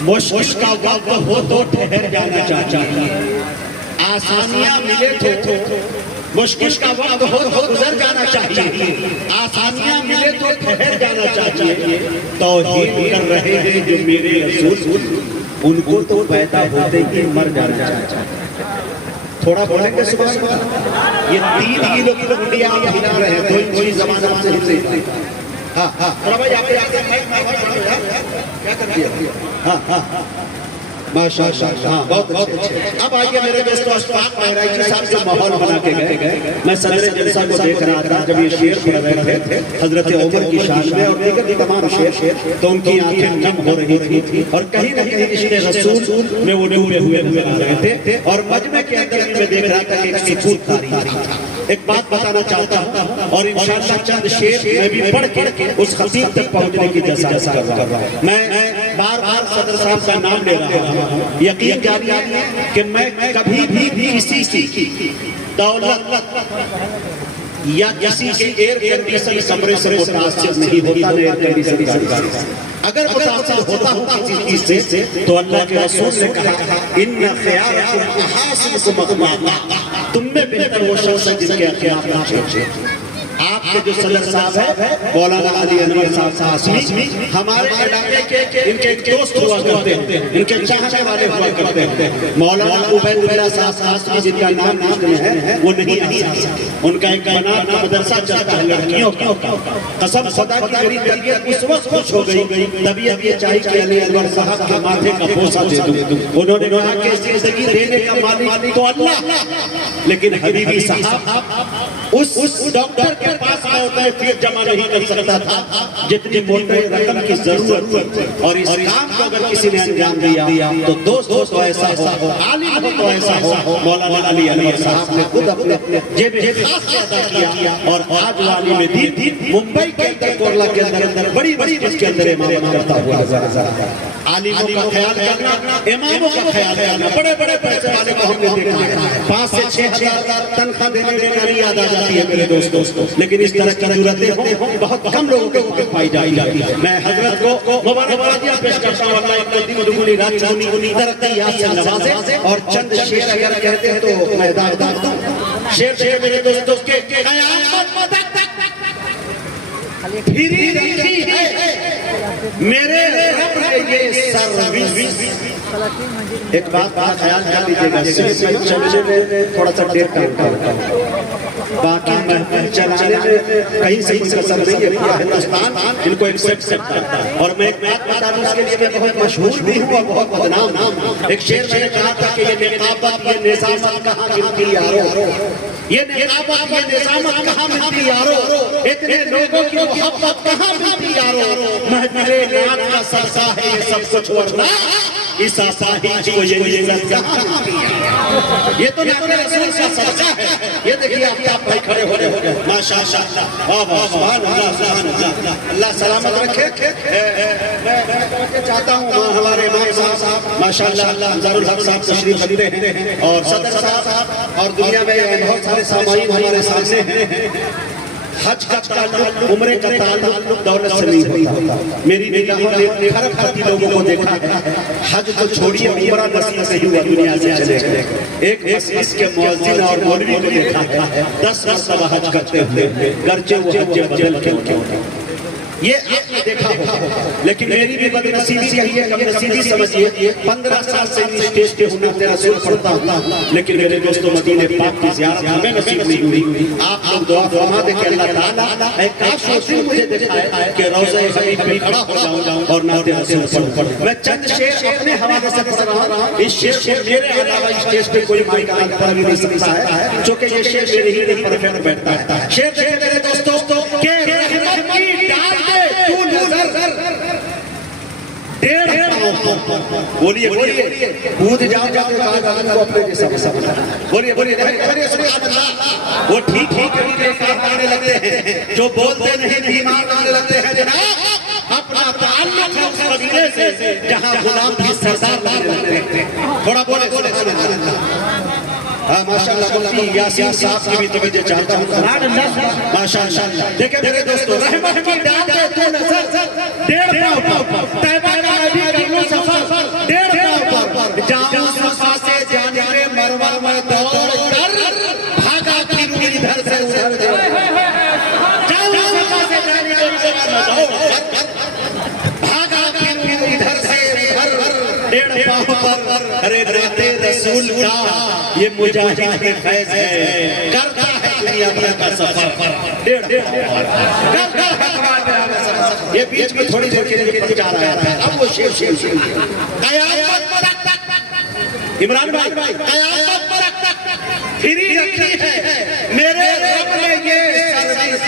مشکل کا وقت ہو تو ٹھہر جانا چاہیے، آسانیاں ملے تو مشکل کا وقت ہو تو گزر جانا چاہیے، آسانیاں ملے تو ٹھہر جانا چاہیے، توحید کر رہے ہیں جو میرے رسول ان کو تو پیدا ہوتے ہی مر جانا چاہیے۔ تھوڑا بولیں گے سبحان اللہ؟ یہ 3 کلو کی انڈیاں آپ ہلا رہے ہیں، کوئی زبان آپ سے ہل رہی ہے۔ ہاں ہاں تھوڑا بھائی آپ کیا کر دیا؟ ہاں ہاں ماشاءاللہ، ہاں بہت اچھے۔ اب آئیے میرے دوستو، اشفاق مہرائی جی صاحب سے ماحول بنا کے گئے۔ میں صدر جلسہ کو دیکھ رہا تھا جب یہ شعر پڑھ رہے تھے حضرت عمر کی شان میں اور دیگر تمام شعر، تو ان کی آنکھیں نم ہو رہی تھی اور کہیں نہ کہیں عشق رسول میں وہ ڈوبے ہوئے نظر آ رہے تھے، اور مجمع کے اندر بھی میں دیکھ رہا تھا کہ ایک سکوت طاری تھا۔ ایک بات بتانا چاہتا ہوں اور انشاءاللہ چند شعر میں بھی پڑھ کے اس خطیب تک پہنچنے کی جسارت کر رہا ہوں۔ میں بار بار صدر صاحب کا نام لے رہا ہوں، یقین جانیے کہ میں کبھی بھی کسی کی دولت یا کسی کے ایئر کنڈیشن کمرے سے متاثر نہیں ہوتا، نہ ایئر کنڈیشن سے۔ اگر متاثر ہوتا ہوں کسی چیز سے تو اللہ کے رسول نے کہا ان خیالکم احاسنکم اغماما، تم میں بہتر وہ شخص ہے جن کے خیال اچھے۔ آپ کے جو صدر صاحب ہے مولانا علی انور صاحب آسمی، ہمارے علاقے کے ان کے ایک دوست ہوا کرتے ہیں، ان کے چاہنے والے ہوا کرتے ہیں۔ مولانا عبید اللہ صاحب آسمی جن کا نام میں ہے وہ نہیں آ سکتے، ان کا ایک بنات کا مدرسہ چلتا ہے لڑکیوں کا۔ قسم خدا کی میری طبیعت اس وقت خوش ہو گئی، طبیعت یہ چاہی کہ علی انور صاحب کے ماتھے کا بوسہ دے دوں۔ انہوں نے کہا کہ زندگی دینے کا مالک تو اللہ، لیکن حبیبی صاحب اس ڈاکٹر کے پاس میں ہوتا ہے پھر جمع نہیں کر سکتا تھا جتنی موٹے رقم کی ضرورت تھی، اور اس کام کو اگر کسی نے انجام دیا تو دوست ہو تو ایسا ہو، عالم ہو تو ایسا ہو۔ مولانا علی انور صاحب نے خود اپنے جیب خاص پیدا کیا، اور آج وہ عالم دین ممبئی کے اندر کورلا کے اندر بڑی اس کے اندر امامت کرتا ہوا نظر آتا ہے۔ عالموں کا خیال کرنا، اماموں کا خیال کرنا، بڑے پیسے والے کو ہم نے دیکھا ہے 5 سے 6 ہزار تنخواہ دینے والی یاد آ جاتی ہے میرے دوستوں، لیکن اس طرح کی ضرورتیں بہت کم لوگوں کے پائی جاتی ہے۔ میں حضرت کو مبارکبادیاں پیش کرتا ہوں، اللہ اپنے دن دگنی رات چگنی ترقیات سے نوازے۔ اور چند شعر اگر کہتے ہیں تو میں بتا دوں، شعر سے میرے دوستوں کے قیامت تک پھری رکھی ہے میرے رب نے یہ سروس۔ ایک بات کا خیال کر لیجیے گا، صرف میں چلنے میں تھوڑا سا دیر کرتا ہوں، باقی محفل چلانے میں کہیں سے کوئی کسر نہیں ہے، پورا ہندوستان ان کو ایکسپٹ کرتا ہے۔ اور میں ایک بات بتا دوں، اس کے لیے میں بہت مشہور بھی ہوں اور بہت بدنام۔ ایک شعر میں نے کہا تھا کہ یہ نقابت یہ نظامت کہاں ملتی یارو، یہ نقابت یہ نظامت کہاں ملتی یارو، اتنے لوگوں کی محبت کہاں ملتی یارو، محفل نعت کا سرسا ہے یہ سب کچھ ورنہ اس آساہیج کو یہ عزت کہاں ملتی ہے۔ یہ تو نبی رسول کا سرسا ہے۔ یہ دیکھیے آپ بھائی کھڑے ہو رہے ہو، ماشاءاللہ، سبحان اللہ سبحان اللہ، اللہ سلامت رکھے۔ میں چاہتا ہوں ہمارے امام صاحب ماشاءاللہ انصار الحق صاحب تشریف رکھتے ہیں، اور صدر صاحب اور دنیا میں بہت سارے سامعین ہمارے سامنے ہیں۔ حج کا تعلق، عمرے کا تعلق دولت سے نہیں ہوتا۔ میری نگاہوں نے فرق کرتی لوگوں کو دیکھا ہے، حج تو چھوڑیے عمرہ نصیب سے ہوا دنیا سے چلے گئے۔ ایک مسجد کے مؤذن اور مولوی کو دیکھا ہے 10 مرتبہ حج کرتے ہوئے، گرچہ وہ حج بدل کیوں۔ یہ آپ نے دیکھا ہوگا، لیکن میری بھی بدنصیبی یہی ہے، کم نصیبی سمجھیے 15 سال سے بھی اسٹیج پہ ہنت رسول پڑھتا ہوں، لیکن میرے دوستوں مدینہ پاک کی زیارت ہمیں نصیب نہیں ہوئی۔ آپ لوگ دعا فرما دیں کہ اللہ تعالیٰ اے کاش وہ دن مجھے دکھائے کہ روضہ حبیب پہ کھڑا ہو جاؤں اور نعت رسول پڑھوں۔ میں چند شعر اپنے حوالے سے پڑھ رہا ہوں، اس شعر کو میرے علاوہ اسٹیج پہ کوئی مائک آن کر بھی نہیں سکتا ہے، چونکہ یہ شعر میرے ہی دل پر پھر بیٹھتا ہے۔ شعر دیکھیں میرے دوستوں کہ رحمت کی ڈال تو نظر ڈیڑھ بولیے کود جاؤ جاتے بعد آدم کو اپنے جیسا بنا، بولیے سبحان اللہ۔ وہ ٹھیک کبھی کام آنے لگتے ہیں، جو بولتے نہیں بیمار آنے لگتے ہیں جناب، اپنا تعلق ہے اس قبیلے سے جہاں غلام بھی سردار لانے لگتے ہیں۔ تھوڑا بولے سبحان اللہ۔ ماشاءاللہ مفتی یاسین صاحب کی بھی توجہ چاہتا ہوں، ماشاءاللہ۔ دیکھیں میرے دوستو، رحمت کی ڈال دے تو نظر ڈیڑھ پاؤ، طیبہ کا نبی کر لو سفر، پاؤں پر ارے راتے رسول کا یہ مجاہد کے فیض ہے، کرتا ہے دنیا بھر کا سفر، یہ بیچ میں تھوڑی دیر کے لیے پہنچا رہا ہے، اب وہ شیر قیامت پر عمران بھائی قیامت پر پھری رکھی ہے میرے رب نے یہ سروس،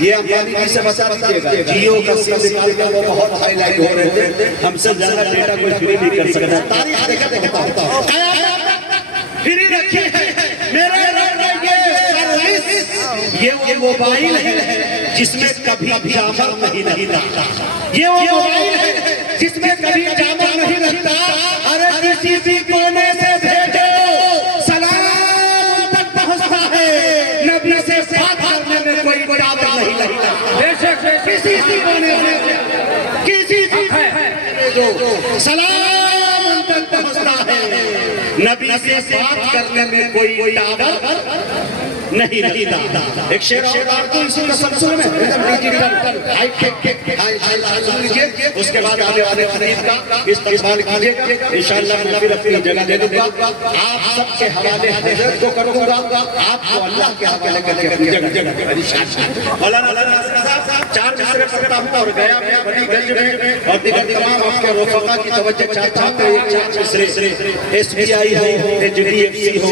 یہ امبانی جی سے بتا دیجیے گا، جیو کا سم نکال کے وہ بہت ہائی لائٹ ہو رہے تھے، ہم سے زیادہ ڈیٹا کوئی فری نہیں کر سکتا، تاریخ دیکھا دیکھتا قیامت پھری رکھی ہے میرے رب نے یہ سروس، یہ وہ موبائل ہے جس میں کبھی جامع نہیں رہتا، یہ وہ موبائل ہے جس میں کبھی جامع نہیں رہتا، ارے کسی بھی کونے سے بھیجو سلام تک پہنچتا ہے، نبی سے بات کرنے میں کوئی ٹاور نہیں لگتا، بے شک کسی بھی کونے سے کسی بھی بھیجو سلام تک پہنچتا ہے، نبی سے بات کرنے میں کوئی ٹاور نہیں لگتا۔ ایک شعر اور تو اسی کا سلسلہ میں سن لیجیے، اس کے بعد آنے والے خطیب کا استقبال کیجیے گا، انشاءاللہ میں پھر اپنی جگہ دے دوں گا، آپ سب کے حوالے حضرت کو کروں گا، آپ کو اللہ کے حوالے کر کے اپنی جگہ مولانا صاحب 4 مصرے پڑھتا ہوں اور گیا میں بڑی گنج میں اور دیگر تمام آپ کے رفقا کی توجہ چاہتا ہوں کہ 4 مصرے ایس بی آئی ہو، ایچ ڈی ایف سی ہو،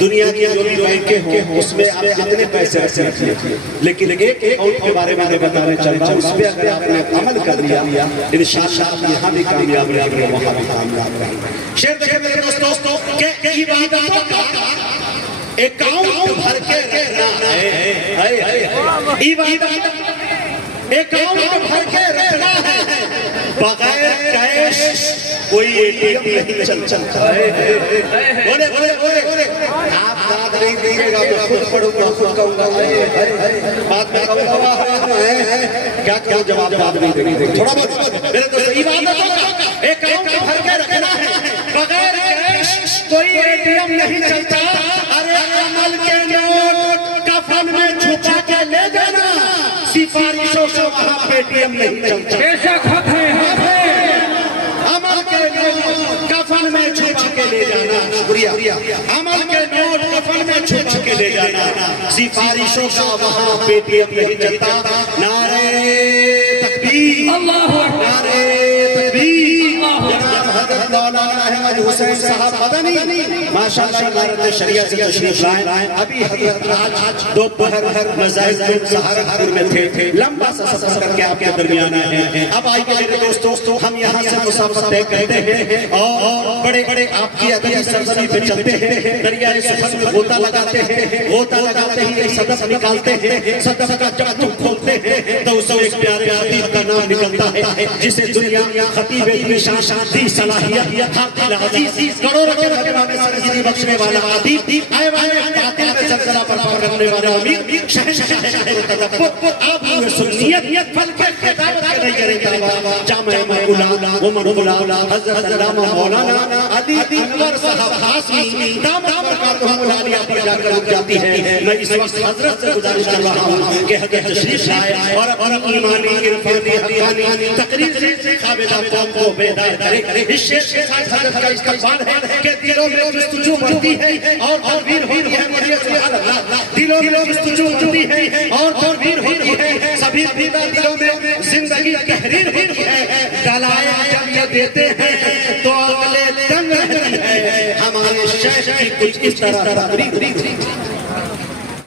دنیا کی جو بھی بینکیں ہوں اس میں آپ جتنے پیسے رکھیں، لیکن ایک اکاؤنٹ کے بارے میں بتانے چل رہا ہوں، اس پہ اگر آپ نے عمل کر لیا انشاءاللہ یہاں بھی کامیاب رہیں گے، وہاں بھی کامیاب رہیں گے۔ شعر دیکھیں میرے دوستوں کہ عبادتوں کا اکاؤنٹ بھر کے رکھنا ہے، عبادت اکاؤنٹ بھر کے رکھنا ہے، بغیر کیش کوئی اے ٹی ایم نہیں چلتا ہے۔ بولے بولے بولے بولے آپ داد نہیں دیجیے گا، میں خود پڑھوں گا، خود کہوں گا، بات میں کہوں گا، کیا کیا جواب داد نہیں دیں گے، تھوڑا بہت میرے دوست عبادتوں کا اکاؤنٹ بھر کے رکھنا ہے، بغیر کیش کوئی اے ٹی ایم نہیں چلتا، ارے عمل کے نوٹ کفن میں چھپا کے لے جانا، سفارشوں سے وہاں پہ ٹی ایم نہیں چلتا، بے شک حق ہے، حق ہے، عمل کے نوٹ کفن میں چھپا کے لے جانا، شکریہ، عمل کے نوٹ کفن میں چھپا کے لے جانا، سفارشوں کا وہاں پہ ٹی ایم نہیں چلتا، نعرہ تکبیر، نعرہ تکبیر، جناب حضرت مولانا احمد حسین صاحب مدنی ماشاءاللہ امارت شریعت سے تشریف لائے، ابھی حضرت آج دوپہر مزاج سہارنپور میں تھے، لمبا سا سفر کر کے آپ کے درمیان آئے ہیں، اب آئیے میرے دوستوں ہم یہاں سے مسافت طے کرتے ہیں اور بڑے بڑے آپ کی ادبی سرزمین پہ چلتے ہیں، دریائے سفر میں غوطہ لگاتے ہیں، غوطہ لگاتے ہی ایک صدف نکالتے ہیں، صدف کا جب تم کھولتے ہیں تو اسے ایک پیارے خطیب کا نام نکلتا ہے جسے دنیا خطیب اتنی شان صلاحیت حاقل عزیز کروڑوں کے رہنے میں سرگیری بخشنے والا عدیب آئے والے باطل میں زلزلہ برپا کرنے والا امیر شہنشاہ شہر تدبر آپ ہوئے سنیت پھل کے خطابت کے نئی رہتا جامعہ مولا ومن مولا حضرت علامہ مولانا علی انور صاحب خاصی دامت برکاتہ ملالیہ پر جا کر رک جاتی ہے، میں اس وقت حضرت سے گزارش کر رہا ہوں کہ حضرت تشریف لائے اور ایمانی عرفانی حقانی تقریر سے قابلہ قوم کو بیدار کرے، اس شعر کے ساتھ حضرت کا استقبال ہے کہ دلوں میں جستجو بڑھتی ہے اور تنویر ہوتی ہے، دلوں میں جستجو بڑھتی ہے اور تنویر ہوتی ہے، سبھی پیدا دلوں میں زندگی تحریر ہوتی ہے، دلائل جب یہ دیتے ہیں تو اگلے دنگ رہتی ہے، ہمارے شیخ کی کچھ اس طرح تقریر